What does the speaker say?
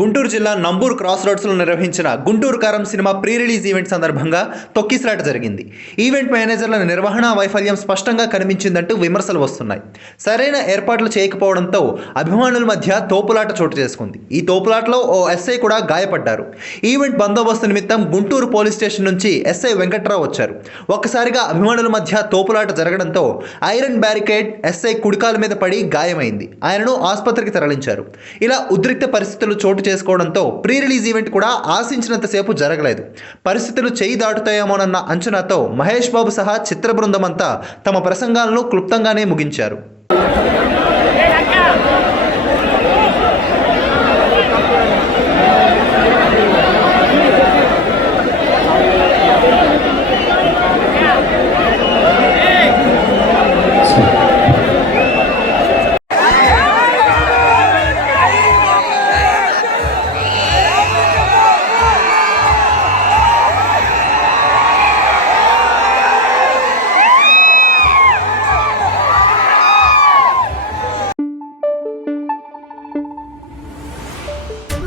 గుంటూరు జిల్లా నంబూరు క్రాస్ రోడ్స్లో నిర్వహించిన గుంటూరు కారం సినిమా ప్రీ రిలీజ్ ఈవెంట్ సందర్భంగా తొక్కిసలాట జరిగింది. ఈవెంట్ మేనేజర్ల నిర్వహణ వైఫల్యం స్పష్టంగా కనిపించిందంటూ విమర్శలు వస్తున్నాయి. సరైన ఏర్పాట్లు చేయకపోవడంతో అభిమానుల మధ్య తోపులాట చోటు చేసుకుంది. ఈ తోపులాటలో ఓ ఎస్ఐ కూడా గాయపడ్డారు. ఈవెంట్ బందోబస్తు నిమిత్తం గుంటూరు పోలీస్ స్టేషన్ నుంచి ఎస్ఐ వెంకట్రావు వచ్చారు. ఒక్కసారిగా అభిమానుల మధ్య తోపులాట జరగడంతో ఐరన్ బ్యారికేడ్ ఎస్ఐ కుడికాల మీద పడి గాయమైంది. ఆయనను ఆసుపత్రికి తరలించారు. ఇలా ఉద్రిక్త పరిస్థితులు చోటు చేసుకోవడంతో ప్రీ రిలీజ్ ఈవెంట్ కూడా ఆశించినంతసేపు జరగలేదు. పరిస్థితులు చేయి దాటుతాయేమోనన్న అంచనాతో మహేష్ బాబు సహా చిత్ర బృందం అంతా తమ ప్రసంగాలను క్లుప్తంగానే ముగించారు.